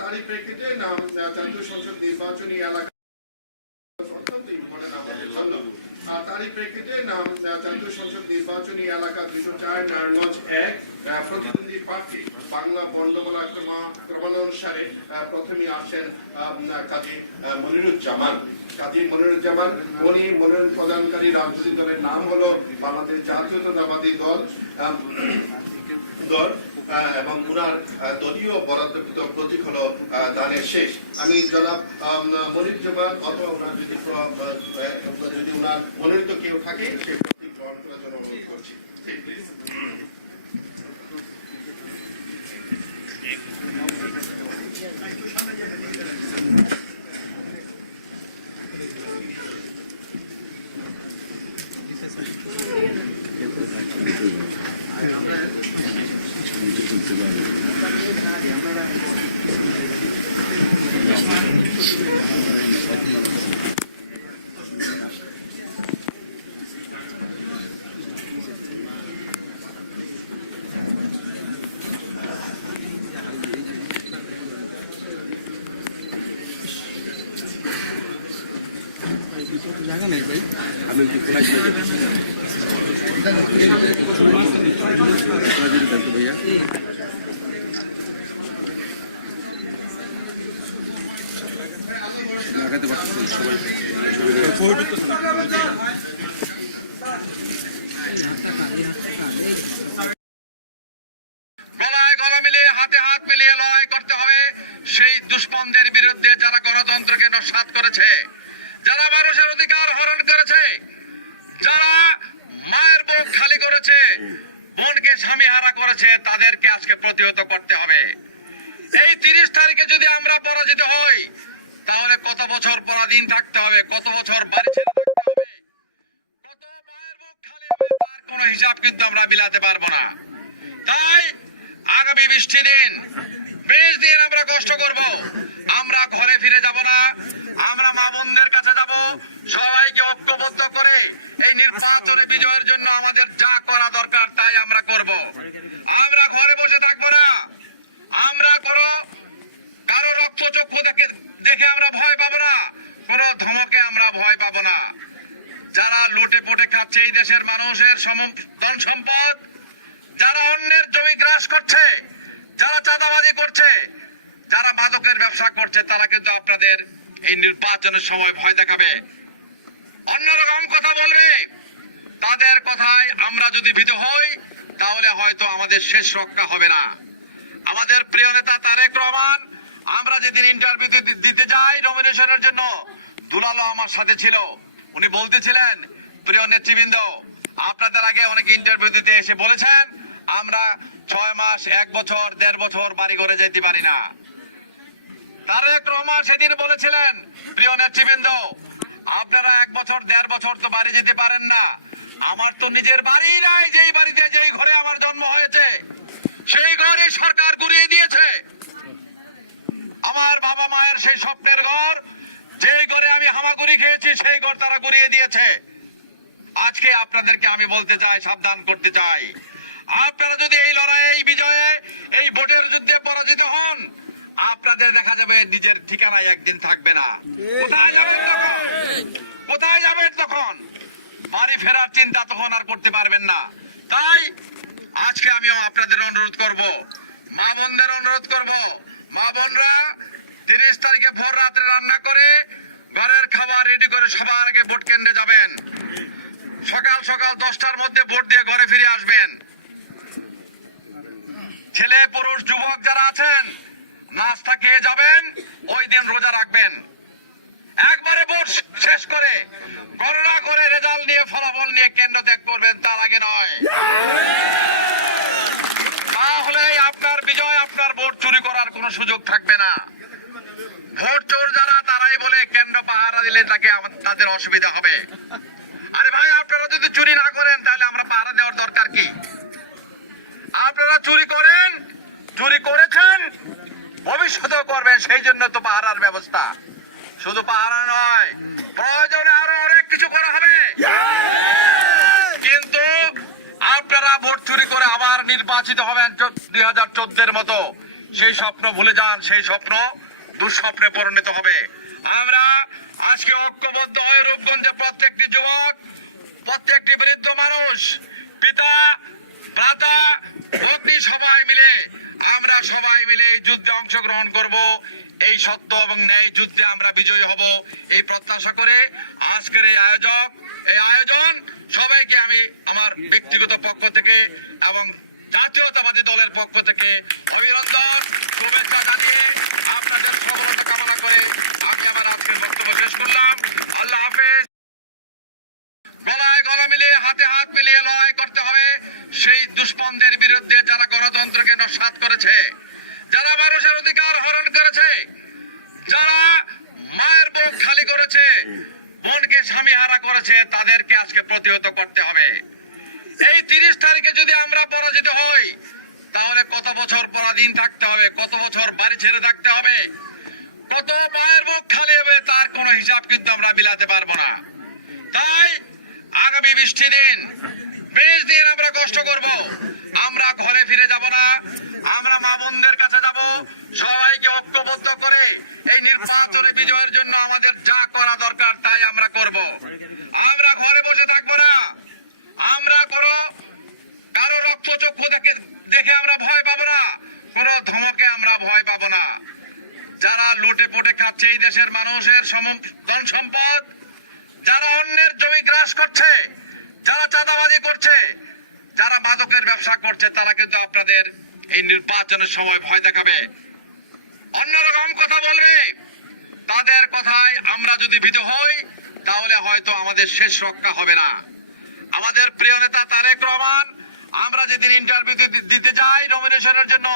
তারই প্রেক্ষিতে জাতীয় সংসদ নির্বাচনী এলাকা তারই প্রেক্ষিতে জাতীয় সংসদ নির্বাচনী এলাকা 204 নারায়ণগঞ্জ 1 প্রতিদ্বন্দ্বী প্রার্থী বাংলা বর্ণমালা ক্রমানুসারে প্রথমে আসেন কাজী মনিরুজ্জামান। উনি মনোনয়ন প্রদানকারী রাজনৈতিক দলের নাম হলো বাংলাদেশ জাতীয়তাবাদী দল এবং উনার দলীয় বরাদ্দকৃত প্রতীক হলো দানের শেষ। আমি জনাব মনিরুজ্জামান অথবা ওনার যদি উনার মনোনীত কেউ থাকে সেই প্রতীক গ্রহণ করার জন্য অনুরোধ করছি। জায়গা নেই ভাই, আমি ভাইয়া লাগাতে পারতেছি সবাই গলা মিলিয়ে হাতে হাত মিলিয়ে লড়াই করতে হবে সেই দুষ্মনদের বিরুদ্ধে যারা গণতন্ত্রকে নস্যাৎ করেছে, যারা মানুষের অধিকার হরণ করেছে, যারা মায়ের বুক খালি করেছে, বোনকে স্বামী হারা করেছে, তাদেরকে আজকে প্রতিহত করতে হবে। এই 30 তারিখে যদি আমরা পরাজিত হই তাহলে কত বছর পরাধীন থাকতে হবে, কত বছর বাড়ি ছেড়ে থাকতে হবে, কত মায়ের বুক খালি হবে, তার কোনো হিসাব কিন্তু আমরা বিলাতে পারবো না। তাই আগামী 20 দিন আমরা কষ্ট করব, আমরা ঘরে ফিরে যাব না, আমরা মা বোনদের কাছে যাব, সবাইকে ঐক্যবদ্ধ করে এই নির্বাচনে বিজয়ের জন্য আমাদের যা করা দরকার তাই আমরা করব। আমরা ঘরে বসে থাকবো না, আমরা কারো রক্তচক্ষু দেখে আমরা ভয় পাবো না, কোন ধমকে আমরা ভয় পাবো না। যারা লুটে পুটে খাচ্ছে এই দেশের মানুষের ধন সম্পদ, যারা অন্যের জমি গ্রাস করছে, যারা চাঁদাবাজি করছে, যারা মাদকের ব্যবসা করছে, তারা কিন্তু আপনাদের এই নির্বাচনের সময় ভয় দেখাবে, অন্যরকম কথা বলবে। তাদের কথায় আমরা যদি ভীত হই তাহলে হয়তো আমাদের শেষ রক্ষা হবে না। আমাদের প্রিয় নেতা তারেক রহমান, আমরা যেদিন ইন্টারভিউ দিতে যাই নমিনেশনের জন্য, দুলালো আমার সাথে ছিল, উনি বলতেছিলেন, প্রিয় নেতৃবৃন্দ, আপনাদের আগে অনেক ইন্টারভিউ দিতে এসে বলেছেন আমরা 6 মাস, 1 বছর, 1.5 বছর বাড়ি ঘরে যেতে পারি না। তারেক রহমান সেদিন বলেছিলেন, প্রিয় নেতৃবৃন্দ, আপনারা 1 বছর, 1.5 বছর তো বাড়ি যেতে পারেন না, আমার তো নিজের বাড়ি নাই, যেই বাড়িতে যেই ঘরে আমার জন্ম হয়েছে সেই ঘরে সরকার গুড়িয়ে দিয়েছে। আমার বাবা মায়ের সেই স্বপ্নের ঘর, যেই ঘরে আমি হামাগুড়ি খেয়েছি, সেই ঘর তারা গুড়িয়ে দিয়েছে। আজকে আপনাদেরকে আমি বলতে চাই, সাবধান করতে চাই, আপনারা যদি এই লড়াইয়ে, এই বিজয়ে, এই ভোটের যুদ্ধে পরাজিত হন, আপনাদের দেখা যাবে নিজের ঠিকানায় একদিন থাকবে না। কোথায় যাবেন তখন? কোথায় যাবেন তখন? বাড়ি ফেরার চিন্তা তখন আর করতে পারবেন না। তাই আজকে আমিও আপনাদের অনুরোধ করব, মা বোনদের অনুরোধ করব, মা বোনরা 30 তারিখে ভোর রাত্রে রান্না করে ঘরের খাবার রেডি করে সবার আগে ভোট কেন্দ্রে যাবেন। সকাল সকাল 10টার মধ্যে ভোট দিয়ে ঘরে ফিরে আসবেন। ছেলে পুরুষ যুবক যারা আছেন, নাস্তা খেয়ে যাবেন, ওই দিন রোজা রাখবেন। একবারে ভোট শেষ করে গণনা করে রেজাল্ট নিয়ে, ফলাফল নিয়ে কেন্দ্র ত্যাগ করবেন, তার আগে নয়। তাহলে আপনার বিজয়, আপনার ভোট চুরি করার কোনো সুযোগ থাকবে না। ভোট চোর যারা, তারাই বলে কেন্দ্র পাহারা দিলে তাদের অসুবিধা হবে। আরে ভাই, আপনারা যদি চুরি না করেন তাহলে আমরা পাহারা দেওয়ার দরকার কি? আপনারা চুরি করেন, চুরি করেছেন, ভবিষ্যতেও করবেন, সেই জন্য তো পাহারার ব্যবস্থা। শুধু পাহারা নয়, প্রয়োজনে আরো অনেক কিছু করা হবে। কিন্তু আপনারা ভোট চুরি করে আবার নির্বাচিত হবেন 2014-এর মতো, সেই স্বপ্ন ভুলে যান, সেই স্বপ্ন দুঃস্বপ্নে পরিণত হবে। আমরা আজকে ঐক্যবদ্ধ হয়ে রূপগঞ্জে প্রত্যেকটি যুবক, প্রত্যেকটি বৃদ্ধ মানুষ, পিতা, ভ্রাতা, পত্নী সবাই মিলে আমরা সবাই মিলে এই যুদ্ধে অংশগ্রহণ করব। এই সত্য এবং ন্যায় যুদ্ধে আমরা বিজয়ী হব এই প্রত্যাশা করে আজকের এই আয়োজন সবাইকে আমি আমার ব্যক্তিগত পক্ষ থেকে এবং জাতীয়তাবাদী দলের পক্ষ থেকে অভিনন্দন, শুভেচ্ছা জানিয়ে আপনাদের সফলতা কামনা করে আমি আমার আজকের বক্তব্য শেষ করলাম। আল্লাহ হাফেজ। গলায় গলা মিলিয়ে হাতে হাত মিলিয়ে লড়াই করতে হবে সেই দুশ্মনদের বিরুদ্ধে যারা গণতন্ত্রকে নস্যাৎ করেছে, যারা মানুষের অধিকার হরণ করেছে, যারা মায়ের বুক খালি করেছে, বোনকে স্বামীহারা করেছে, তাদেরকে আজকে প্রতিহত করতে হবে। এই 30 তারিখে যদি আমরা পরাজিত হই তাহলে কত বছর পরাধীন থাকতে হবে, কত বছর বাড়ি ছেড়ে থাকতে হবে, কত মায়ের বুক খালি হবে, তার কোনো হিসাব কিন্তু আমরা মিলাতে পারবো না। তাই আগামী 20 দিন আমরা কষ্ট করব। আমরা ঘরে ফিরে যাব না, আমরা মা বোনদের কাছে যাব, সবাইকে ঐক্যবদ্ধ করে এই নির্বাচনে বিজয়ের জন্য আমাদের যা করা দরকার তাই আমরা করব। আমরা ঘরে বসে থাকবো না, আমরা কারো রক্তচক্ষু দেখে আমরা ভয় পাবো না, কোনো ধমকে আমরা ভয় পাবো না। যারা লুটে পুটে খাচ্ছে এই দেশের মানুষের ধন সম্পদ, যারা অন্যের জমি গ্রাস করছে, যারা চাঁদাবাজি করছে, যারা মাদকের ব্যবসা করছে, তারা কিন্তু আপনাদের এই নির্বাচনের সময় ভয় দেখাবে, অন্যরকম কথা বলবে। তাদের কথায় আমরা যদি ভীত হই তাহলে হয়তো আমাদের শেষ রক্ষা হবে না। আমাদের প্রিয় নেতা তারেক রহমান, আমরা যেদিন ইন্টারভিউ দিতে যাই নমিনেশনের জন্য,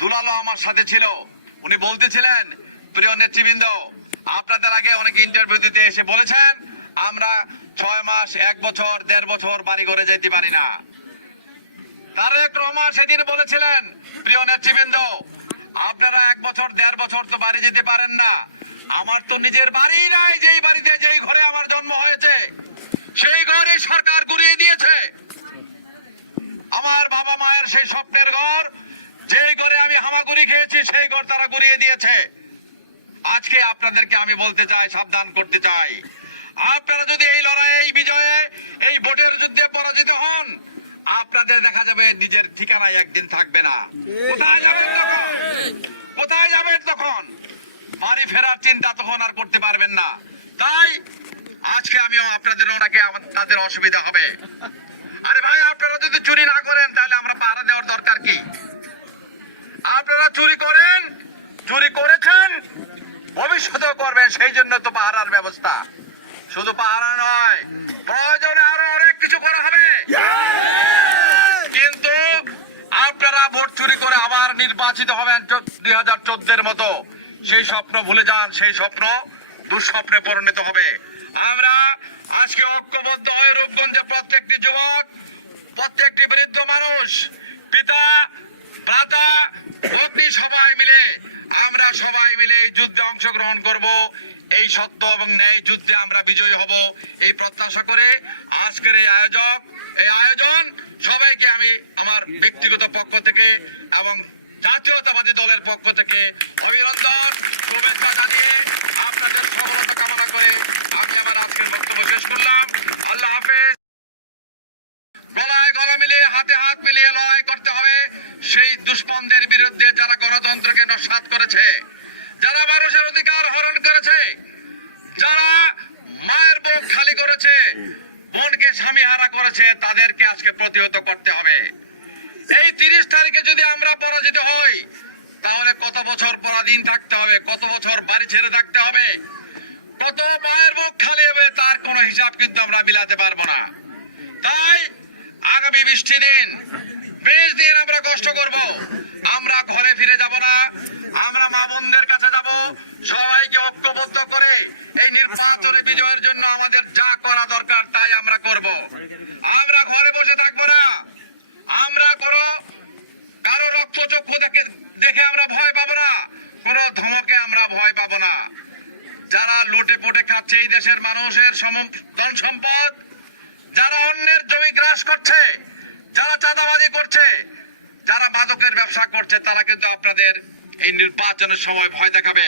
দুলালো আমার সাথে ছিল, উনি বলতেছিলেন, প্রিয় নেতৃবৃন্দ, আপনাদের আগে অনেকে ইন্টারভিউ দিতে এসে বলেছেন আমরা 6 মাস, 1 বছর, 1.5 বছর বাড়ি ঘরে যেতে পারি না। তারেক রহমান সেদিন বলেছিলেন, প্রিয় নেতৃবৃন্দ, আপনারা 1 বছর, 1.5 বছর তো বাড়ি যেতে পারেন না, আমার তো নিজের বাড়ি নাই, যেই বাড়িতে যেই ঘরে আমার জন্ম হয়েছে সেই ঘরে সরকার গুড়িয়ে দিয়েছে। আমার বাবা মায়ের সেই স্বপ্নের ঘর, যেই ঘরে আমি হামাগুড়ি খেয়েছি, সেই ঘর তারা গুড়িয়ে দিয়েছে। আজকে আপনাদেরকে আমি বলতে চাই, সাবধান করতে চাই, আপনারা যদি এই লড়াই, এই বিজয়ে, এই ভোটের যুদ্ধে পরাজিত হন, আপনাদের দেখা যাবে নিজের ঠিকানায় একদিন থাকবে না। কোথায় যাবেন তখন? কোথায় যাবেন তখন? বাড়ি ফেরার চিন্তা তখন আর করতে পারবেন না। তাই আজকে আমিও আপনাদের ওনাকে তাদের অসুবিধা হবে। আরে ভাই, আপনারা যদি চুরি না করেন তাহলে আমরা পাহারা দেওয়ার দরকার কি? আপনারা চুরি করেন, চুরি করেছেন, ভবিষ্যতেও করবেন, সেই জন্য তো পাহারার ব্যবস্থা। শুধু পাহারা নয়, প্রয়োজনে আরো অনেক কিছু করা হবে। কিন্তু আপনারা ভোট চুরি করে আবার নির্বাচিত হবেন 2014-এর মতো, সেই স্বপ্ন ভুলে যান, সেই স্বপ্ন দুঃস্বপ্নে পরিণত হবে। আমরা আজকে ঐক্যবদ্ধ হয়ে রূপগঞ্জে প্রত্যেকটি যুবক, প্রত্যেকটি বৃদ্ধ মানুষ, পিতা, ভ্রাতা, পত্নী সবাই মিলে আমরা সবাই মিলে এই যুদ্ধে অংশগ্রহণ করব। এই সত্য এবং ন্যায় যুদ্ধে আমরা বিজয়ী হব এই প্রত্যাশা করে আজকের এই আয়োজন সবাইকে আমি আমার ব্যক্তিগত পক্ষ থেকে এবং জাতীয়তাবাদী দলের পক্ষ থেকে অভিনন্দন, শুভেচ্ছা জানিয়ে আপনাদের সফলতা কামনা করে আমি আমার আজকের বক্তব্য শেষ করলাম। আল্লাহ হাফেজ। গলায় গলা মিলিয়ে হাতে হাত মিলিয়ে লড়াই করতে হবে সেই দুশ্মনদের বিরুদ্ধে যারা গণতন্ত্রকে নস্যাৎ করেছে, যারা মানুষের অধিকার হরণ করেছে, যারা মায়ের বুক খালি করেছে, বোনকে স্বামীহারা করেছে, তাদেরকে আজকে প্রতিহত করতে হবে। এই 30 তারিখে যদি আমরা পরাজিত হই তাহলে কত বছর পরাধীন থাকতে হবে, কত বছর বাড়ি ছেড়ে থাকতে হবে, কত মায়ের বুক খালি হবে, তার কোনো হিসাব কিন্তু আমরা মিলাতে পারবো না। তাই আগামী 20 দিন আমরা কষ্ট করব। আমরা ঘরে ফিরে যাব না, আমরা মা বোনদের কাছে যাব, সবাইকে ঐক্যবদ্ধ করে এই নির্বাচনে বিজয়ের জন্য আমাদের যা করা দরকার তাই আমরা করব। আমরা ঘরে বসে থাকবো না, আমরা কারো রক্তচক্ষু দেখে আমরা ভয় পাবো না, কোনো ধমকে আমরা ভয় পাবো না। যারা লুটে পুটে খাচ্ছে এই দেশের মানুষের ধন সম্পদ, যারা অন্যের জমি গ্রাস করছে, যারা চাঁদাবাজি করছে, যারা মাদকের ব্যবসা করছে তারা কিন্তু আপনাদের এই নির্বাচনের সময় ভয় দেখাবে,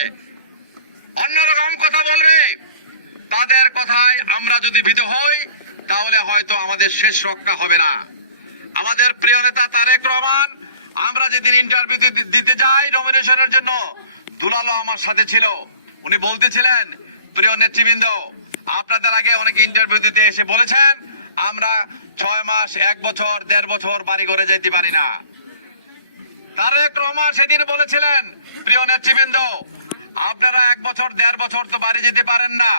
অন্যরকম কথা বলবে। তাদের কথায় আমরা যদি ভীত হই তাহলে হয়তো আমাদের শেষ রক্ষা হবে না। আমাদের প্রিয় নেতা তারেক রহমান, আমরা যেদিন ইন্টারভিউ দিতে যাই নমিনেশনের জন্য, দুলালো আমার সাথে ছিল। উনি বলতেছিলেন, প্রিয় নেতৃবৃন্দ, আপনাদের আগে অনেক ইন্টারভিউ দিতে এসে বলেছেন আমরা 6 মাস, 1 বছর, 1.5 বছর বাড়ি করে যেতে পারি না। তারেক রহমান সেদিন বলেছিলেন, প্রিয় নেতৃবৃন্দ, আপনারা 1 বছর, 1.5 বছর তো বাড়ি যেতে পারেন না।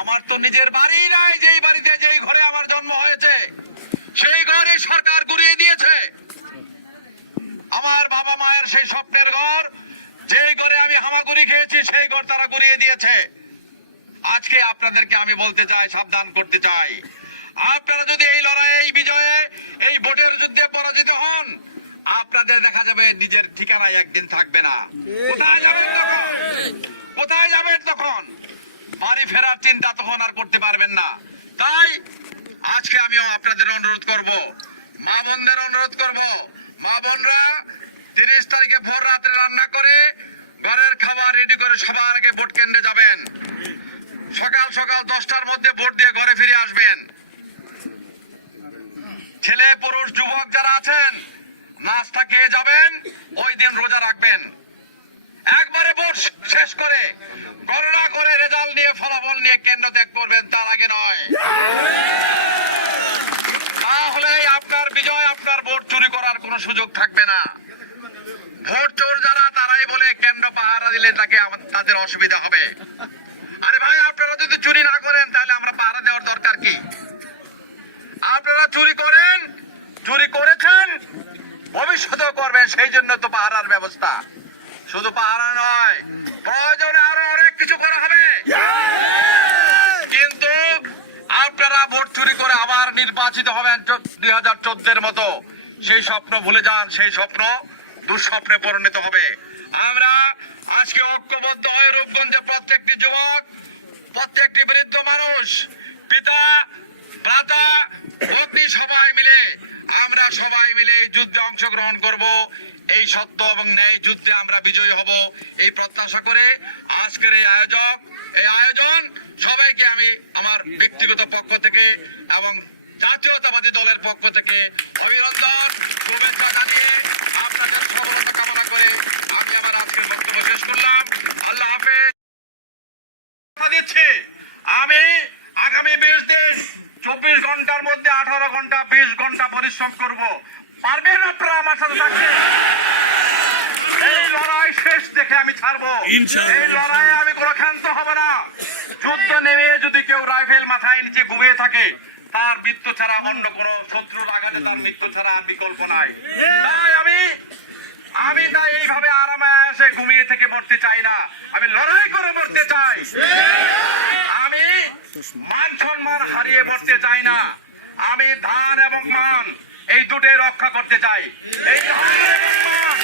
আমার তো নিজের বাড়ি নাই, যেই বাড়িতে যেই ঘরে আমার জন্ম হয়েছে সেই ঘরে সরকার গুড়িয়ে দিয়েছে। আমার বাবা মায়ের সেই স্বপ্নের ঘর, যেই ঘরে আমি হামাগুড়ি খেয়েছি, সেই ঘর তারা গুড়িয়ে দিয়েছে। আজকে আপনাদেরকে আমি বলতে চাই, সাবধান করতে চাই, আপনারা যদি এই লড়াইয়ে, এই বিজয়ে, এই ভোটের যুদ্ধে পরাজিত হন, আপনাদের দেখা যাবে নিজের ঠিকানায় একদিন থাকবে না। কোথায় যাবেন তখন? কোথায় যাবেন তখন? বাড়ি ফেরার চিন্তা তখন আর করতে পারবেন না। তাই আজকে আমিও আপনাদের অনুরোধ করব, মা বোনদের অনুরোধ করব, মা বোনরা 30 তারিখে ভোর রাত্রে রান্না করে ঘরের খাবার রেডি করে সবার আগে ভোট কেন্দ্রে যাবেন। সকাল সকাল 10টার মধ্যে ভোট দিয়ে ঘরে ফিরে আসবেন। ছেলে পুরুষ যুবক যারা আছেন, নাস্তা খেয়ে যাবেন, ওই দিন রোজা রাখবেন। একবারে ভোট শেষ করে গণনা করে রেজাল্ট নিয়ে, ফলাফল নিয়ে কেন্দ্র ত্যাগ করবেন, তার আগে নয়। তাহলে আপনার বিজয়, আপনার ভোট চুরি করার কোনো সুযোগ থাকবে না। ভোট চোর যারা, তারাই বলে কেন্দ্র পাহারা দিলে তাদের অসুবিধা হবে। আরে ভাই, আপনারা যদি চুরি না করেন তাহলে আমরা পাহারা দেওয়ার দরকার কি? আপনারা চুরি করেন, চুরি করেছেন, ভবিষ্যতেও করবেন, সেই জন্য তো পাহারার ব্যবস্থা। শুধু পাহারা নয়, প্রয়োজনে আরো অনেক কিছু করা হবে। কিন্তু আপনারা ভোট চুরি করে আবার নির্বাচিত হবেন 2014-এর মতো, সেই স্বপ্ন ভুলে যান। সেই স্বপ্ন দুঃস্বপ্নে পরিণত হবে। আমরা আজকে ঐক্যবদ্ধ হয়ে রূপগঞ্জে প্রত্যেকটি যুবক, প্রত্যেকটি বৃদ্ধ মানুষ, পিতা, ভ্রাতা, ভগ্নী, সবাই মিলে আমরা সবাই মিলে এই যুদ্ধে অংশগ্রহণ করব। এই সত্য এবং ন্যায় যুদ্ধে আমরা বিজয়ী হব, এই প্রত্যাশা করে আজকের এই আয়োজন সবাইকে আমি আমার ব্যক্তিগত পক্ষ থেকে এবং জাতীয়তাবাদী দলের পক্ষ থেকে অভিনন্দন, শুভেচ্ছা জানিয়ে আপনাদের সফলতা কামনা করে আমি আমার আজকের বক্তব্য শেষ করলাম। আল্লাহ হাফেজ। দিচ্ছি আমি আগামী 20 দিন 24 ঘন্টার মধ্যে 18 ঘন্টা 20 ঘন্টা পরিশ্রম করব। পারবেন আপনারা আমার সাথে থাকতে? এই লড়াই শেষ দেখে আমি ছাড়বো। এই লড়াইয়ে আমি কোনো ক্ষান্ত হব না। যুদ্ধ নেমে যদি কেউ রাইফেল মাথায় নিচে ঘুমিয়ে থাকে, তার মৃত্যু ছাড়া অন্য কোনো শত্রুর আঘাতে তার মৃত্যু ছাড়া বিকল্প নাই। তাই আমি তাই এইভাবে আরামে এসে ঘুমিয়ে থেকে মরতে চাই না, আমি লড়াই করে মরতে চাই। আমি মান সম্মান হারিয়ে মরতে চাই না। আমি ধান এবং মান এই দুটোই রক্ষা করতে চাই। এই ধান এবং মান,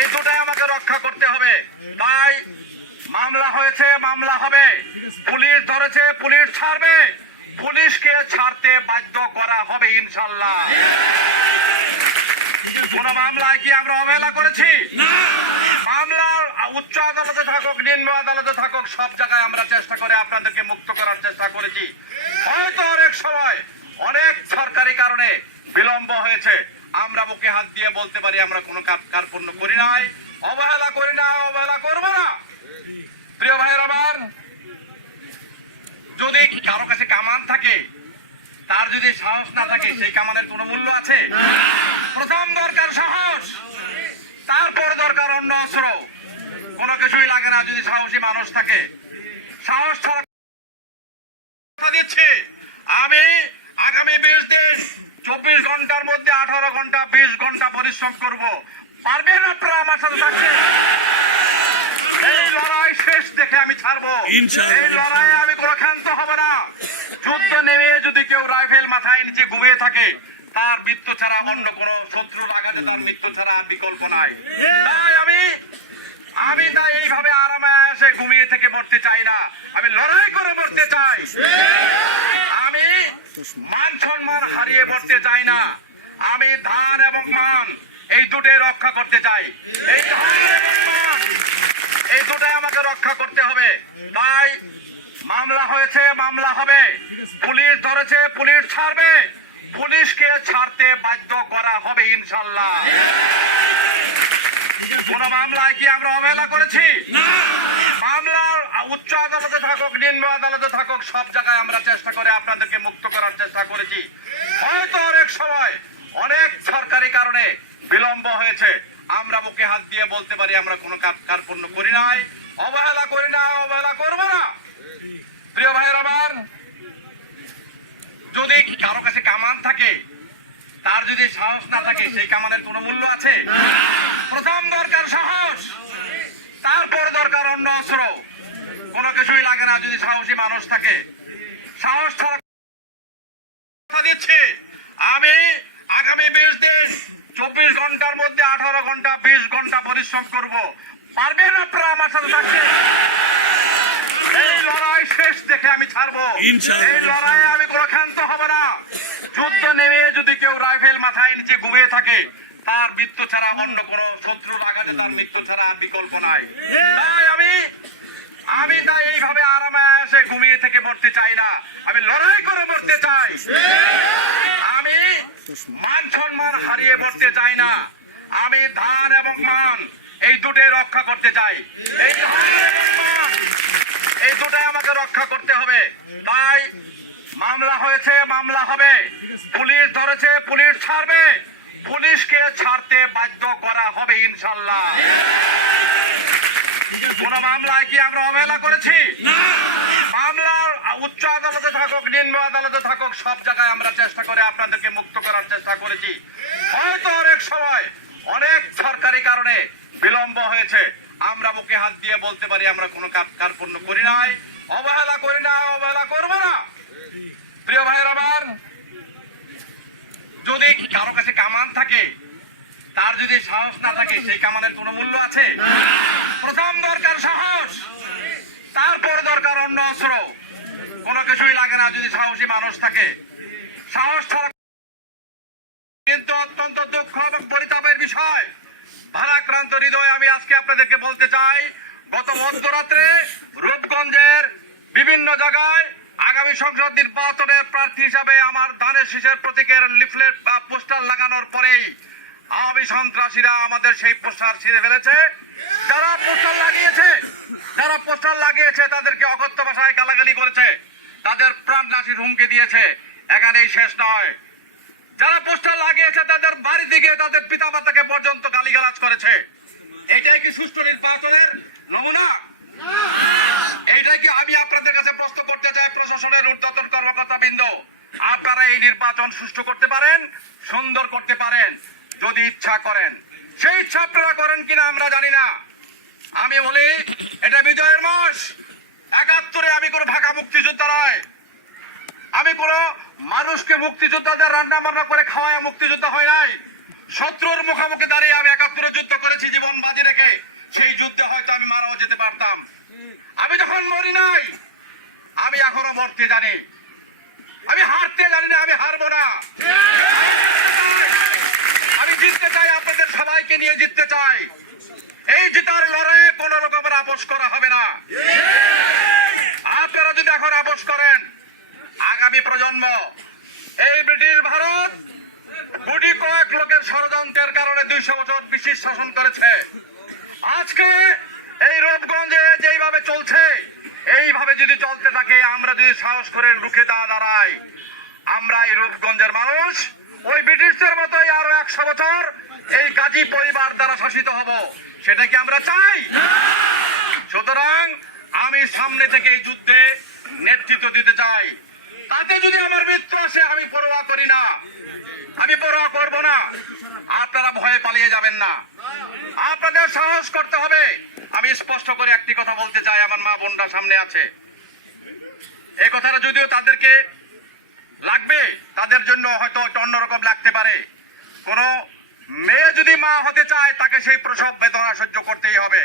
এই দুটাই আমাকে রক্ষা করতে হবে। তাই মামলা হয়েছে, মামলা হবে। পুলিশ ধরেছে, পুলিশ ছাড়বে। পুলিশকে ছাড়তে বাধ্য করা হবে ইনশাল্লাহ। কোন মামলায় কি আমরা অবহেলা করেছি? মামলা উচ্চ আদালতে থাকুক, নিম্ন আদালতে থাকুক, সব জায়গায় আমরা চেষ্টা করে আপনাদেরকে মুক্ত করার চেষ্টা করেছি। হয়তো অনেক সময় অনেক সরকারি কারণে বিলম্ব হয়েছে, আমরা বুকে হাত দিয়ে বলতে পারি আমরা কোনো কার্পণ্য করি নাই, অবহেলা করি না, অবহেলা করব না। প্রিয় ভাইয়ের আমার, যদি কারো কাছে কামান থাকে, তার যদি সাহস না থাকে, সেই কামানের কোনো মূল্য আছে? প্রথম দরকার সাহস, তারপর দরকার অন্য অস্ত্র। কোনো কিছুই লাগে না যদি সাহসী মানুষ থাকে। সাহস ছাড়া দিচ্ছি আমি আগামী 20 দিন 24 ঘন্টার মধ্যে 18 ঘন্টা 20 ঘন্টা পরিশ্রম করব। পারবেন আপনারা আমার সাথে থাকতে? এই লড়াই শেষ দেখে আমি ছাড়বো। এই লড়াইয়ে আমি কোনো ক্ষান্ত হব না। যুদ্ধ নেমে যদি কেউ রাইফেল মাথায় নিচে ঘুমিয়ে থাকে, তার মৃত্যু ছাড়া অন্য কোনো শত্রুর আঘাতে তার মৃত্যু ছাড়া বিকল্প নাই। তাই আমি তাই এইভাবে আরামে এসে ঘুমিয়ে থেকে মরতে চাই না, আমি লড়াই করে মরতে চাই। আমি মান সম্মান হারিয়ে মরতে চাই না। আমি ধান এবং মান এই দুটোই রক্ষা করতে চাই। এই এই দুটাই আমাকে রক্ষা করতে হবে। তাই মামলা হয়েছে, মামলা হবে, পুলিশ ধরেছে, পুলিশ ছাড়বে, পুলিশকে ছাড়তে বাধ্য করা হবে ইনশাল্লাহ। কোন মামলায় কি আমরা অবহেলা করেছি? মামলার উচ্চ আদালতে থাকুক, নিম্ন আদালতে থাকুক, সব জায়গায় আমরা চেষ্টা করে আপনাদেরকে মুক্ত করার চেষ্টা করেছি। হয়তো অনেক সময় অনেক সরকারি কারণে বিলম্ব হয়েছে, আমরা বুকে হাত দিয়ে বলতে পারি আমরা কোনো কার্পণ্য করি নাই, অবহেলা করি না, অবহেলা করবো না। প্রিয় ভাইয়ের আমার, যদি কারো কাছে কামান থাকে, তার যদি সাহস না থাকে, সেই কামানের কোনো মূল্য আছে? প্রথম দরকার সাহস, তারপর দরকার অন্য অস্ত্র। কোনো কিছুই লাগে না যদি সাহসী মানুষ থাকে। সাহস ছাড়া দিচ্ছি আমি আগামী 20 দিন 24 ঘন্টার মধ্যে 18 ঘন্টা 20 ঘন্টা পরিশ্রম করব। পারবেন আপনারা আমার সাথে থাকতে? এই লড়াই শেষ দেখে আমি ছাড়বো। এই লড়াইয়ে আমি কোনো ক্ষান্ত হব না। যুদ্ধ নেমে যদি কেউ রাইফেল মাথায় নিচে ঘুমিয়ে থাকে, তার মৃত্যু ছাড়া অন্য কোন শত্রুর আঘাতে তার মৃত্যু ছাড়া বিকল্প নাই। তাই আমি তাই এইভাবে আরামে এসে ঘুমিয়ে থেকে মরতে চাই না, আমি লড়াই করে মরতে চাই। আমি মান সম্মান হারিয়ে মরতে চাই না, আমি ধান এবং মান এই দুটোই রক্ষা করতে চাই। এই ধান এবং মান এই দুটাই আমাকে রক্ষা করতে হবে। তাই মামলা হয়েছে, মামলা হবে, পুলিশ ধরেছে, পুলিশ ছাড়বে, পুলিশকে ছাড়তে বাধ্য করা হবে ইনশাল্লাহ। কোন মামলায় কি আমরা অবহেলা করেছি? মামলার উচ্চ আদালতে থাকুক, নিম্ন আদালতে থাকুক, সব জায়গায় আমরা চেষ্টা করে আপনাদেরকে মুক্ত করার চেষ্টা করেছি। হয়তো অনেক সময় অনেক সরকারি কারণে বিলম্ব হয়েছে, আমরা বুকে হাত দিয়ে বলতে পারি আমরা কোনো কার্পণ্য করি নাই, অবহেলা করি না, অবহেলা করবো না। প্রিয় ভাইয়ের আমার, যদি কারো কাছে কামান থাকে, তার যদি সাহস না থাকে, সেই কামানের কোনো মূল্য আছে? প্রথম দরকার সাহস, তারপর দরকার অন্য অস্ত্র। কোনো কিছুই লাগে না যদি সাহসী মানুষ থাকে। সাহস ছাড়া কিন্তু অত্যন্ত দুঃখ এবং পরিতাপের বিষয়, ভারাক্রান্ত হৃদয় আমি আজকে আপনাদেরকে বলতে চাই, গত মধ্যরাত্রে রূপগঞ্জের বিভিন্ন জায়গায় আগামী সংসদ নির্বাচনের প্রার্থী হিসাবে আমার ধানের শীষের প্রতীকের লিফলেট বা পোস্টার লাগানোর পরেই আওয়ামী সন্ত্রাসীরা আমাদের সেই পোস্টার ছিঁড়ে ফেলেছে। যারা পোস্টার লাগিয়েছে তাদেরকে অকথ্য ভাষায় গালাগালি করেছে, তাদের প্রাণনাশীর হুমকি দিয়েছে। এখানেই শেষ নয়, যারা পোস্টার লাগিয়েছে তাদের বাড়িতে গিয়ে তাদের পিতামাতাকে পর্যন্ত গালিগালাজ করেছে। এইটাই কি সুষ্ঠু নির্বাচনের নমুনা? এইটাই কি? আমি আপনাদের কাছে প্রশ্ন করতে চাই, প্রশাসনের ঊর্ধ্বতন কর্মকর্তাবৃন্দ, আপনারা এই নির্বাচন সুষ্ঠু করতে পারেন, সুন্দর করতে পারেন যদি ইচ্ছা করেন। সেই ইচ্ছা আপনারা করেন কিনা আমরা জানি না। আমি বলি এটা বিজয়ের মাস। ৭১ আমি কোনো ভাগা মুক্তিযোদ্ধা নয়, আমি কোন মানুষকে মুক্তিযোদ্ধাদের রান্না বান্না করে খাওয়ায় মুক্তিযোদ্ধা হয় নাই। শত্রুর মুখোমুখি দাঁড়িয়ে আমি ৭১ যুদ্ধ করেছি জীবন বাজি রেখে। সেই যুদ্ধে হয়তো আমি মারাও যেতে পারতাম। আমি যখন মরি নাই, আমি এখনো মরতে জানি, আমি হারতে জানি না, আমি হারবো না। আমি জিততে চাই, আপনাদের সবাইকে নিয়ে জিততে চাই। এই জিতার লড়াইয়ে কোন রকমের আপোষ করা হবে না। আপনারা যদি এখন আপোষ করেন, আগামী প্রজন্ম, এই ব্রিটিশ ভারত গুটি কয়েক লোকের ষড়যন্ত্রের কারণে 200 বছর ব্রিটিশ শাসন করেছে। আজকে এই রূপগঞ্জে যেইভাবে চলছে, এইভাবে যদি চলতে থাকে, আমরা যদি সাহস করে রুখে দাঁড়াই, আমরা এই রূপগঞ্জের মানুষ ওই ব্রিটিশদের মতোই আরো 100 বছর এই গাজী পরিবার দ্বারা শাসিত হব। সেটা কি আমরা চাই? সুতরাং আমি সামনে থেকে এই যুদ্ধে নেতৃত্ব দিতে চাই। তাতে যদি আমার মৃত্যু আসে, আমি পরোয়া করি না, আমি পরোয়া করব না। আপনারা ভয়ে পালিয়ে যাবেন না, আপনাদের সাহস করতে হবে। আমি স্পষ্ট করে একটি কথা বলতে চাই, আমার মা বোনরা সামনে আছে, এই কথাটা যদিও তাদেরকে লাগবে, তাদের জন্য হয়তো অন্যরকম লাগতে পারে। কোন মেয়ে যদি মা হতে চায়, তাকে সেই প্রসব বেদনা সহ্য করতেই হবে।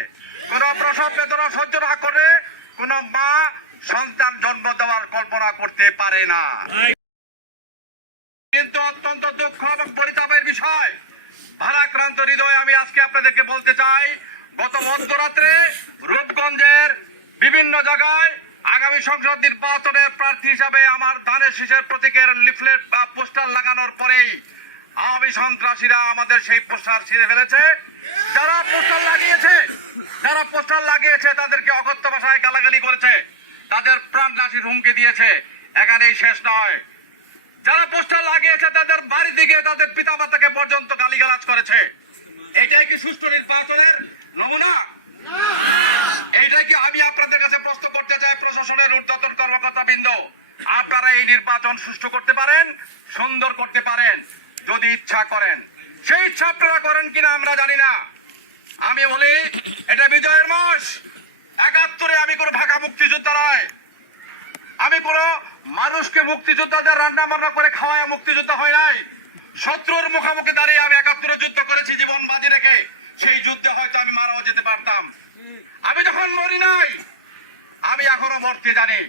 কোন প্রসব বেদনা সহ্য না করে কোন মা সন্তান জন্ম দেওয়ার কল্পনা করতে পারে না। কিন্তু অত্যন্ত দুঃখ এবং পরিতাপের বিষয়, ভারাক্রান্ত হৃদয় আমি আজকে আপনাদেরকে বলতে চাই, গত মধ্যরাত্রে রূপগঞ্জের বিভিন্ন জায়গায় আগামী সংসদ নির্বাচনের প্রার্থী হিসাবে আমার ধানের শীষের প্রতীকের লিফলেট বা পোস্টার লাগানোর পরেই আওয়ামী সন্ত্রাসীরা আমাদের সেই পোস্টার ছিঁড়ে ফেলেছে। যারা পোস্টার লাগিয়েছে তাদেরকে অকথ্য ভাষায় গালাগালি করেছে, তাদের প্রাণনাশীর হুমকি দিয়েছে। এখানেই শেষ নয়, যারা পোস্টার লাগিয়েছে তাদের বাড়ি দিকে তাদের পিতামাতাকে পর্যন্ত গালিগালাজ করেছে। এটাই কি সুষ্ঠু নির্বাচনের নমুনা? এইটাই কি? আমি আপনাদের কাছে প্রশ্ন করতে চাই, প্রশাসনের ঊর্ধ্বতন কর্মকর্তাবৃন্দ, আপনারা এই নির্বাচন সুষ্ঠু করতে পারেন, সুন্দর করতে পারেন যদি ইচ্ছা করেন। সেই ইচ্ছা আপনারা করেন কিনা আমরা জানি না। আমি বলি এটা বিজয়ের মাস। ৭১ আমি কোনো ভাগা মুক্তিযোদ্ধা নয়, আমি কোন মানুষকে মুক্তিযোদ্ধাদের রান্না বান্না করে খাওয়ায় মুক্তিযোদ্ধা হয় নাই। শত্রুর মুখোমুখি দাঁড়িয়ে আমি ৭১ যুদ্ধ করেছি জীবন বাজি রেখে। সেই যুদ্ধে হয়তো আমি মারাও যেতে পারতাম। আমি যখন মরি নাই, আমি এখনো মরতে জানি।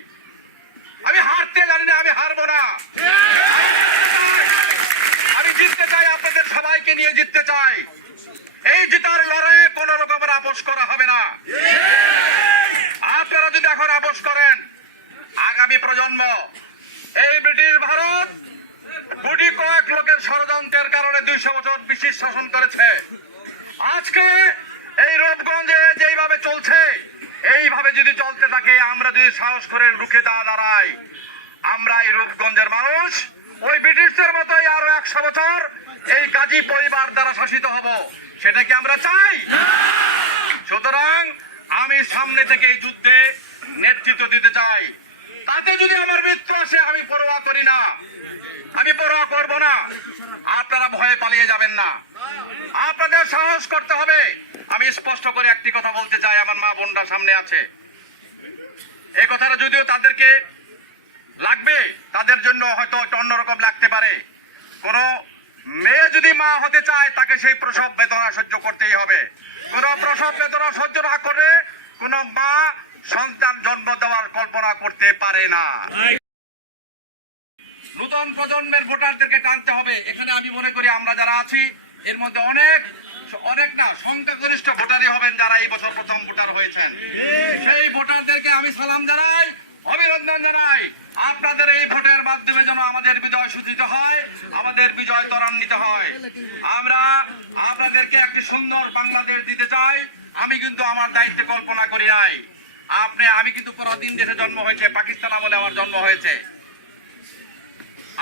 আমি হারতে জানি না, আমি হারবো না। আমি জিততে চাই, আপনাদের সবাইকে নিয়ে জিততে চাই। এই জিতার লড়াইয়ে কোন রকমের আপোষ করা হবে না। আপনারা যদি এখন আপোষ করেন, আগামী প্রজন্ম এই ব্রিটিশ ভারত কোটি কয়েক লোকের ষড়যন্ত্রের কারণে ২০০ বছর ব্রিটিশ শাসন করেছে। আজকে এই রূপগঞ্জে যেইভাবে চলছে, এইভাবে যদি চলতে থাকে, আমরা যদি সাহস করে রুখে দাঁড়াই, আমরা এই রূপগঞ্জের মানুষ ওই ব্রিটিশদের মতোই আরো ১০০ বছর এই কাজী পরিবার দ্বারা শাসিত হব। সেটা কি আমরা চাই? সুতরাং আমি সামনে থেকে এই যুদ্ধে নেতৃত্ব দিতে চাই। তাতে যদি আমার মৃত্যু আসে, আমি পরোয়া করি না, আমি পরোয়া করব না। আপনারা ভয়ে পালিয়ে যাবেন না, আপনাদের সাহস করতে হবে। আমি স্পষ্ট করে একটি কথা বলতে চাই, আমার মা বোনরা সামনে আছে। এই কথাটা যদিও তাদেরকে লাগবে, তাদের জন্য হয়তো একটা অন্যরকম লাগতে পারে। কোন মেয়ে যদি মা হতে চায়, তাকে সেই প্রসব বেদনা সহ্য করতেই হবে। কোন প্রসব বেদনা সহ্য না করে কোন মা সন্তান জন্ম দেওয়ার কল্পনা করতে পারে না। নতুন প্রজন্মের ভোটারদেরকে টানতে হবে। এখানে আমি মনে করি আমরা যারা আছি এর মধ্যে অনেক না সংখ্যাগরিষ্ঠ ভোটারই হবেন যারা এই বছর প্রথম ভোটার হয়েছেন। সেই ভোটারদেরকে আমি সালাম জানাই, অভিনন্দন জানাই। আপনাদের এই ভোটের মাধ্যমে যেন আমাদের বিজয় সূচিত হয়, আমাদের বিজয় ত্বরান্বিত হয়। আমরা আপনাদেরকে একটি সুন্দর বাংলাদেশ দিতে চাই। আমি কিন্তু আমার দায়িত্বে কল্পনা করি নাই। আমি কিন্তু পরাধীন দেশে জন্ম হয়েছে, পাকিস্তান আমলে আমার জন্ম হয়েছে।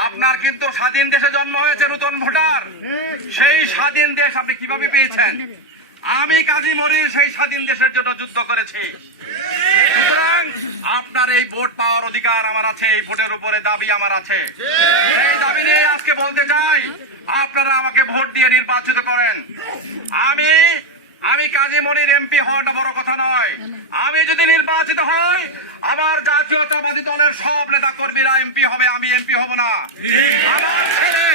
আপনার কিন্তু স্বাধীন দেশে জন্ম হয়েছে নতুন ভোটার। সেই স্বাধীন দেশ আপনি কিভাবে পেয়েছেন? আমি কাজী মনির সেই স্বাধীন দেশের জন্য যুদ্ধ করেছি। সুতরাং আপনার এই ভোট পাওয়ার অধিকার আমার আছে, এই ভোটের উপরে দাবি আমার আছে। এই দাবি নিয়ে আজকে বলতে চাই, আপনারা আমাকে ভোট দিয়ে নির্বাচিত করেন। আমি কাজী মনির এমপি হওয়াটা বড় কথা নয়। আমি যদি নির্বাচিত হই, আমার জাতীয়তাবাদী দলের সব নেতা কর্মীরা এমপি হবে, আমি এমপি হব না। আমার ছেলে,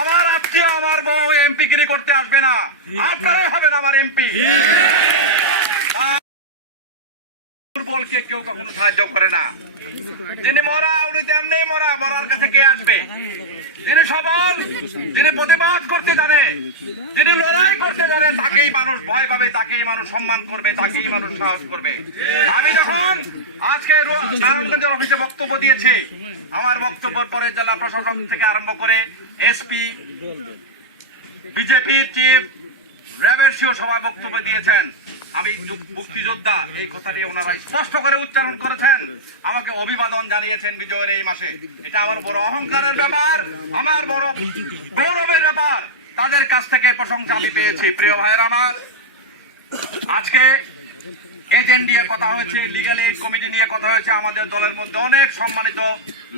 আমার আত্মীয়, আমার বউ এমপি গিরি করতে আসবে না। আপনারাই হবেন আমার এমপি। দুর্বলকে কেউ কখনো সাহায্য করে না। যিনি মরা, উনি তেমনি মরা, মরার কাছে কে আসবে? যিনি সবল, যিনি প্রতিবাদ করতে জানে, যিনি লড়াই করতে জানে, তাকেই মানুষ ভয় পাবে, তাকেই মানুষ সম্মান করবে, তাকেই মানুষ সাহস করবে। আমি যখন আজকে নারায়ণগঞ্জের অফিসে বক্তব্য দিয়েছি, আমার বক্তব্যের পরে জেলা প্রশাসক থেকে আরম্ভ করে এসপি, বিজেপি চিফ, র্যাবের সবাই বক্তব্য দিয়েছেন। আমি মুক্তিযোদ্ধা এই কথাটি ওনারা স্পষ্ট করে উচ্চারণ করেছেন, আমাকে অভিবাদন জানিয়েছেন বিজয়ের এই মাসে। এটা আমার বড় অহংকারের ব্যাপার, আমার বড় গৌরবের ব্যাপার। তাদের কাছ থেকে প্রশংসা আমি পেয়েছি। প্রিয় ভাইয়েরা আমার, আজকে এজেন্ট নিয়ে কথা হয়েছে, লিগ্যাল এইড কমিটি নিয়ে কথা হয়েছে। আমাদের দলের মধ্যে অনেক সম্মানিত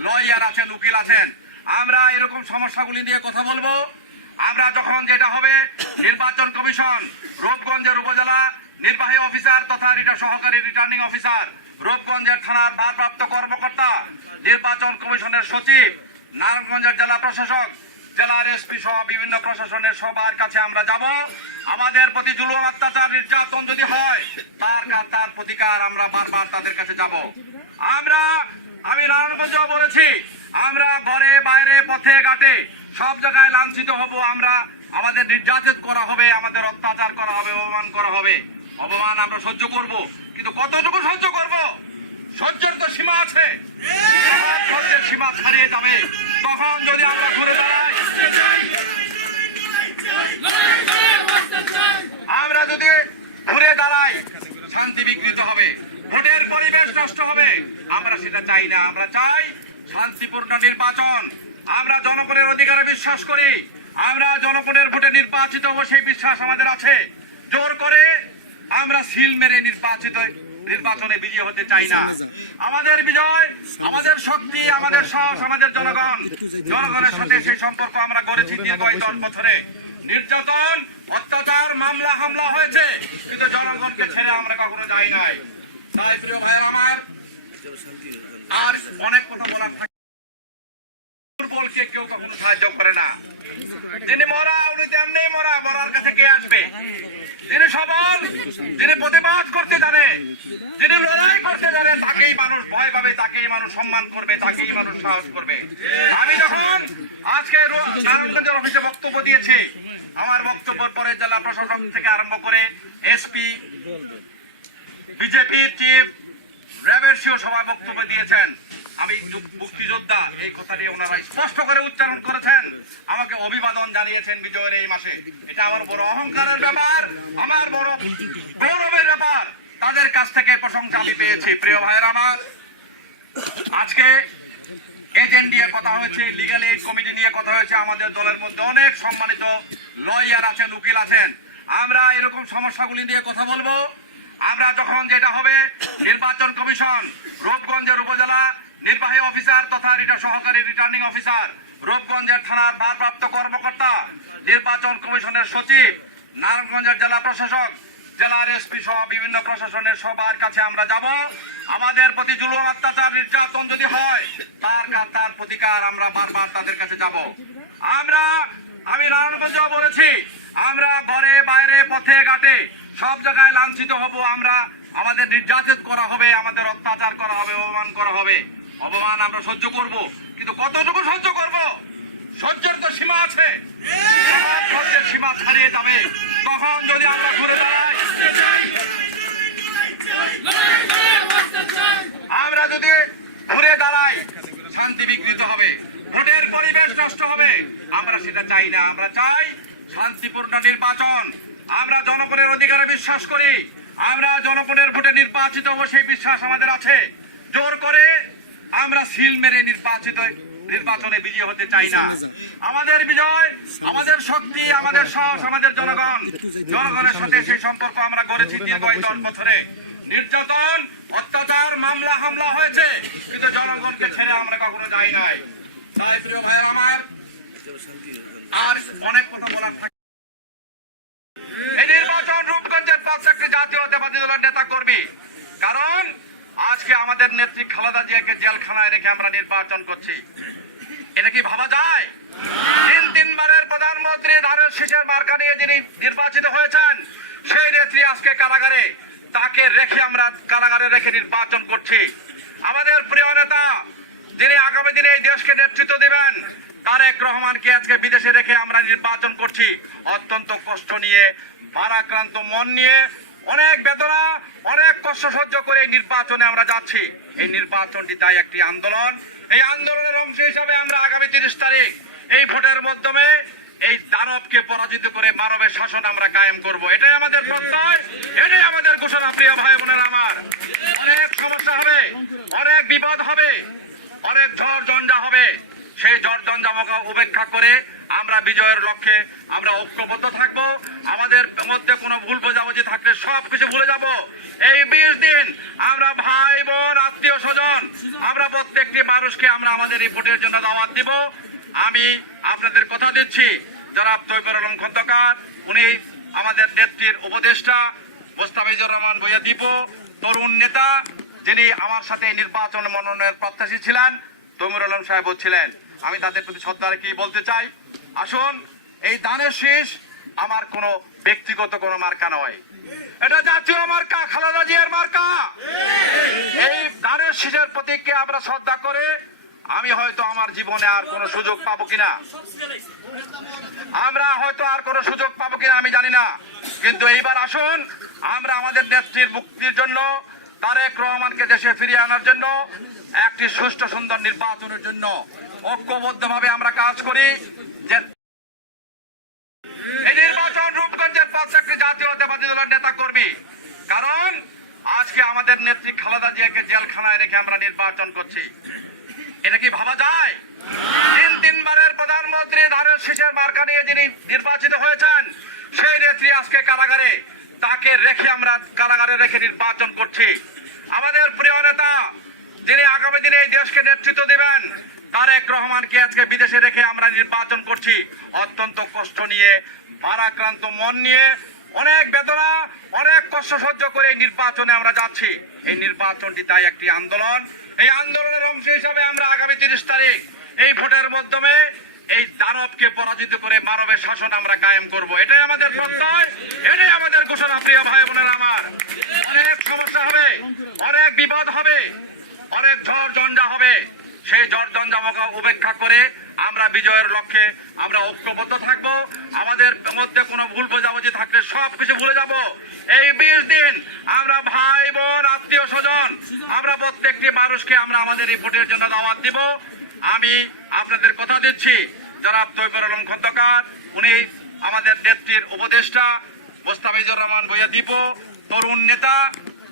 লয়ার আছেন, উকিল আছেন। আমরা এরকম সমস্যাগুলি নিয়ে কথা বলবো। আমরা যখন যেটা হবে, নির্বাচন কমিশন, রূপগঞ্জের উপজেলা নির্বাহী অফিসার তথা সহকারী রিটার্নিং অফিসার, রূপগঞ্জের থানার ভারপ্রাপ্ত কর্মকর্তা, নির্বাচন কমিশনের সচিব, নারায়ণগঞ্জের জেলা প্রশাসক, জেলার এসপি সহ বিভিন্ন প্রশাসনের সবার কাছে আমরা যাব। আমাদের প্রতি জুলুম, অত্যাচার, নির্যাতন যদি হয়, তার প্রতিকার আমরা বারবার তাদের কাছে যাব। আমি নারায়ণগঞ্জে বলেছি, আমরা ঘরে বাইরে পথে ঘাটে সব জায়গায় লাঞ্ছিত হব। আমরা আমাদের নির্যাতন করা হবে, আমাদের অত্যাচার করা হবে, অপমান করা হবে। অপমান আমরা সহ্য করব, কিন্তু কতটুকু সহ্য করব? সহ্যের তো সীমা আছে। সহ্যের সীমা ছাড়িয়ে যাবে তখন যদি আমরা ঘুরে দাঁড়াই, আমরা যদি ঘুরে দাঁড়াই, শান্তি বিঘ্নিত হবে, ভোটের পরিবেশ নষ্ট হবে। আমরা সেটা চাই না। আমরা চাই শান্তিপূর্ণ নির্বাচন। আমরা জনগণের অধিকারে বিশ্বাস করি। আমরা জনগণের ভোটে নির্বাচিত হব, সেই বিশ্বাস আমাদের আছে। জোর করে আমরা সিল মেরে নির্বাচনে বিজয়ী হতে চাই না। আমাদের বিজয়, আমাদের শক্তি, আমাদের সাহস, আমাদের জনগণ। জনগণের সাথে সেই সম্পর্ক আমরা গড়েছি দীর্ঘ 10 বছরে। নির্যাতন, অত্যাচার, মামলা হামলা হয়েছে, কিন্তু জনগণকে ছেড়ে আমরা কখনো যাই নাই। তাই প্রিয় ভাই আমার, আর অনেক কথা বলার থাকে। দুর্বলকে কেউ কখনো সাহায্য করে না। যিনি মরা, উনি তেমনি মরা। মরার কাছে কে আসবে? যিনি সবল, যিনি প্রতিবাদ করতে জানে, যিনি লড়াই করতে জানে, তাকেই মানুষ ভয় পাবে, তাকেই মানুষ সম্মান করবে, তাকেই মানুষ সাহস করবে। আমি যখন আজকে নারায়ণগঞ্জের অফিসে বক্তব্য দিয়েছি, আমার বক্তব্যের পরে জেলা প্রশাসক থেকে আরম্ভ করে এসপি, বিজেপি চিফ, র্যাবের সিও সবাই বক্তব্য দিয়েছেন। আমি মুক্তিযোদ্ধা এই কথাটি ওনারা স্পষ্ট করে উচ্চারণ করেছেন, আমাকে অভিবাদন জানিয়েছেন বিজয়ের এই মাসে। এটা আমার বড় অহংকারের ব্যাপার, আমার বড় গৌরবের ব্যাপার। তাদের কাছ থেকে প্রশংসা আমি পেয়েছি। প্রিয় ভাইয়েরা আমার, আজকে এজেন্ট নিয়ে কথা হয়েছে, লিগ্যাল এইড কমিটি নিয়ে কথা হয়েছে। আমাদের দলের মধ্যে অনেক সম্মানিত লয়ার আছেন, উকিল আছেন। আমরা এরকম সমস্যাগুলি নিয়ে কথা বলবো। আমরা যখন যেটা হবে, নির্বাচন কমিশন, রূপগঞ্জের উপজেলা নির্বাহী অফিসার তথা সহকারী রিটার্নিং অফিসার, রূপগঞ্জের থানার ভারপ্রাপ্ত কর্মকর্তা, নির্বাচন কমিশনের সচিব, নারায়ণগঞ্জের জেলা প্রশাসক, জেলার এসপি সহ বিভিন্ন প্রশাসনের সবার কাছে আমরা যাব। আমাদের প্রতি জুলুম, অত্যাচার, নির্যাতন যদি হয়, তার প্রতিকার আমরা বারবার তাদের কাছে যাব। আমি নারায়ণগঞ্জে বলেছি, আমরা ঘরে বাইরে পথে ঘাটে সব জায়গায় লাঞ্ছিত হব। আমাদের নির্যাতন করা হবে, আমাদের অত্যাচার করা হবে, অপমান করা হবে। অপমান আমরা সহ্য করব, কিন্তু কতটুকু সহ্য করব? সহ্যের তো সীমা আছে। সহ্যের সীমা ছাড়িয়ে যাবে তখন যদি আমরা ঘুরে দাঁড়াই, আমরা যদি ঘুরে দাঁড়াই, শান্তি বিঘ্নিত হবে, ভোটের পরিবেশ নষ্ট হবে। আমরা সেটা চাই না। আমরা চাই শান্তিপূর্ণ নির্বাচন। আমরা জনগণের অধিকারে বিশ্বাস করি। আমরা জনগণের ভোটে নির্বাচিত হব, সেই বিশ্বাস আমাদের আছে। জোর করে আমরা সিল মেরে নির্বাচনে বিজয়ী হতে চাই না। আমাদের বিজয়, আমাদের শক্তি, আমাদের সাহস, আমাদের জনগণ। জনগণের সাথে সেই সম্পর্ক আমরা গড়েছি দীর্ঘ 10 বছরে। নির্যাতন, অত্যাচার, মামলা হামলা হয়েছে, কিন্তু জনগণকে ছেড়ে আমরা কখনো যাই নাই। তাই প্রিয় ভাই আমার, আর অনেক কথা বলার থাকে। এই নির্বাচন রূপগঞ্জের প্রত্যেকটি জাতীয়তাবাদী দলের নেতা কর্মী, কারণ আজকে আমাদের নেত্রী খালেদা জিয়াকে জেলখানায় রেখে আমরা নির্বাচন করছি। এটা কি ভাবা যায়? 3বারের প্রধানমন্ত্রী, ধানের শীষের মার্কা নিয়ে যিনি নির্বাচিত হয়েছেন, সেই নেত্রী আজকে কারাগারে। তাকে রেখে আমরা কারাগারে রেখে নির্বাচন করছি। আমাদের প্রিয় নেতা, যিনি আগামী দিনে এই দেশকে নেতৃত্ব দেবেন, তারেক রহমানকে আজকে বিদেশে রেখে আমরা নির্বাচন করছি। অত্যন্ত কষ্ট নিয়ে, ভারাক্রান্ত মন নিয়ে, অনেক বেদনা, অনেক কষ্ট সহ্য করে এই নির্বাচনে আমরা যাচ্ছি। এই নির্বাচনটি তাই একটি আন্দোলন। এই আন্দোলনের অংশ হিসাবে আমরা আগামী 30 তারিখ এই ভোটের মাধ্যমে এই দানবকে পরাজিত করে মানবের শাসন আমরা কায়েম করব। এটাই আমাদের প্রত্যয়, এটাই আমাদের ঘোষণা। প্রিয় ভাই বোনেরা আমার, অনেক সমস্যা হবে, অনেক বিপদ হবে, অনেক ঝড় ঝঞ্ঝা হবে। সেই ঝড় ঝঞ্ঝাকে উপেক্ষা করে আমরা বিজয়ের লক্ষ্যে আমরা ঐক্যবদ্ধ থাকবো। আমাদের মধ্যে কোনো ভুল বোঝাবুঝি থাকলে সবকিছু ভুলে যাব। এই 20 দিন আমরা ভাই বোন, আত্মীয় স্বজন, আমরা প্রত্যেকটি মানুষকে আমরা আমাদের এই ভোটের জন্য দাওয়াত দিব। আমি আপনাদের কথা দিচ্ছি, জনাব তৈয়বুর আলম খন্দকার, উনি আমাদের নেত্রীর উপদেষ্টা, মোস্তাফিজুর রহমান ভূঁইয়া দীপু, তরুণ নেতা, যিনি আমার সাথে নির্বাচন মনোনয়নের প্রত্যাশী ছিলেন, তৈয়বুর আলম সাহেব ছিলেন। আমি তাদের প্রতি শ্রদ্ধা রেখে বলতে চাই, আসুন, এই ধানের শীষ আমার কোনো ব্যক্তিগত কোনো মার্কা নয়, এটা জাতীয় মার্কা, খালেদা জিয়ার মার্কা। এই ধানের শীষের প্রতীককে আমরা শ্রদ্ধা করে আমি হয়তো আমার জীবনে আর কোনো সুযোগ পাবো কিনা, আমরা হয়তো আর কোনো সুযোগ পাবো কিনা আমি জানি না, কিন্তু এইবার আসুন আমরা আমাদের নেত্রীর মুক্তির জন্য, তারেক রহমানকে দেশে ফিরিয়ে আনার জন্য, একটি সুষ্ঠু সুন্দর নির্বাচনের জন্য ঐক্যবদ্ধভাবে আমরা কাজ করি। যে এই নির্বাচন রূপগঞ্জের প্রত্যেকটি জাতীয়তাবাদী দলের নেতা কর্মী, কারণ আজকে আমাদের নেত্রী খালেদা জিয়াকে জেলখানায় রেখে আমরা নির্বাচন করছি। এটা কি ভাবা যায়? তিনবারের প্রধানমন্ত্রী ধানের শীষের মার্কা নিয়ে যিনি নির্বাচিত হয়েছেন, সেই নেত্রী আজকে কারাগারে, তাকে রেখে আমরা কারাগারে রেখে নির্বাচন করছি। আমাদের প্রিয় নেতা যিনি আগামী দিনে এই দেশকে নেতৃত্ব দিবেন, তারেক রহমানকে আজকে বিদেশে রেখে আমরা নির্বাচন করছি। অত্যন্ত কষ্ট নিয়ে, ভারাক্রান্ত মন নিয়ে, অনেক বেদনা, অনেক কষ্ট সহ্য করে এই নির্বাচনে আমরা যাচ্ছি। এই নির্বাচনটি তাই একটি আন্দোলন। এই আন্দোলনের অংশ হিসাবে আমরা আগামী 30 তারিখ এই ভোটের মাধ্যমে এই দানবকে পরাজিত করে মানবের শাসন আমরা কায়েম করব। এটাই আমাদের প্রত্যয়, এটাই আমাদের ঘোষণা। প্রিয় ভাই বোনেরা আমার, অনেক সমস্যা হবে, অনেক বিবাদ হবে, অনেক ঝড় ঝঞ্ঝা হবে। সেই ঝড় ঝঞ্ঝাকে উপেক্ষা করে আমরা বিজয়ের লক্ষ্যে আমরা ঐক্যবদ্ধ থাকবো। আমাদের মধ্যে কোনো ভুল বোঝাবুঝি থাকলে সবকিছু ভুলে যাব। এই 20 দিন আমরা ভাই বোন, আত্মীয় স্বজন, আমরা প্রত্যেকটি মানুষকে আমরা আমাদের এই ভোটের জন্য দাওয়াত দিব। আমি আপনাদের কথা দিচ্ছি, জনাব তৈবুর আলম খন্দকার, উনি আমাদের নেত্রীর উপদেষ্টা, মোস্তাফিজুর রহমান ভূঁইয়া দীপু, তরুণ নেতা,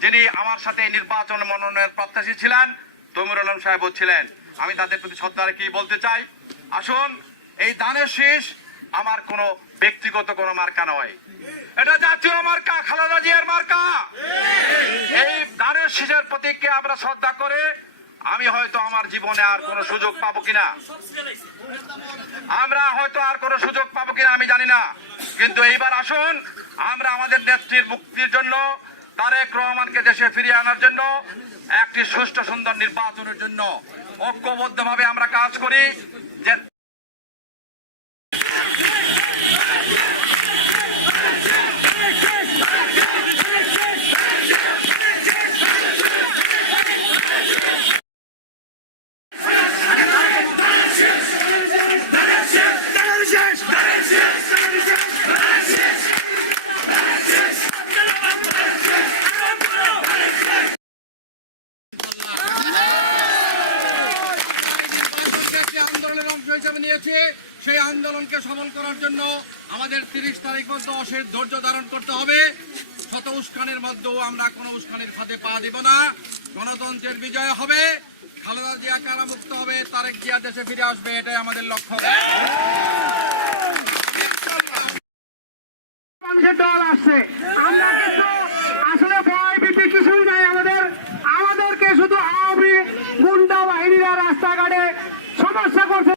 যিনি আমার সাথে নির্বাচন মনোনয়নের প্রত্যাশী ছিলেন, তৈমুর আলম সাহেব ছিলেন। আমি তাদের প্রতি শ্রদ্ধা রেখে বলতে চাই, আসুন, এই দানের শীষ আমার কোনো ব্যক্তিগত কোনো মার্কা নয়, এটা জাতীয় মার্কা, খালেদা জিয়ার মার্কা। এই দানের শীষের প্রতীককে আমরা শ্রদ্ধা করে আমি হয়তো আমার জীবনে আর কোনো সুযোগ পাবো কিনা, আমরা হয়তো আর কোনো সুযোগ পাবো কিনা আমি জানি না, কিন্তু এইবার আসুন আমরা আমাদের নেত্রীর মুক্তির জন্য, তারেক রহমানকে দেশে ফিরিয়ে আনার জন্য, একটি সুষ্ঠু সুন্দর নির্বাচনের জন্য ঐক্যবদ্ধভাবে আমরা কাজ করি। যে আন্দোলনের অংশ হিসেবে নিয়েছে, সেই আন্দোলনকে সফল করার জন্য আমাদের 30 তারিখ মধ্যে অশেষ ধৈর্য ধারণ করতে হবে। শত উস্কানের মধ্যেও আমরা কোনো উস্কানির ফাঁদে পা দিব না। গণতন্ত্রের বিজয় হবে, খালেদা জিয়া কারামুক্ত হবে, তারেক জিয়া দেশে ফিরে আসবে, এটাই আমাদের লক্ষ্য। দল আসছে, আমরা কিন্তু আসলে ভয় ভীতি কিছুই নাই আমাদেরকে শুধু আওয়ামী গুন্ডা বাহিনীরা রাস্তাঘাটে সমস্যা করছে,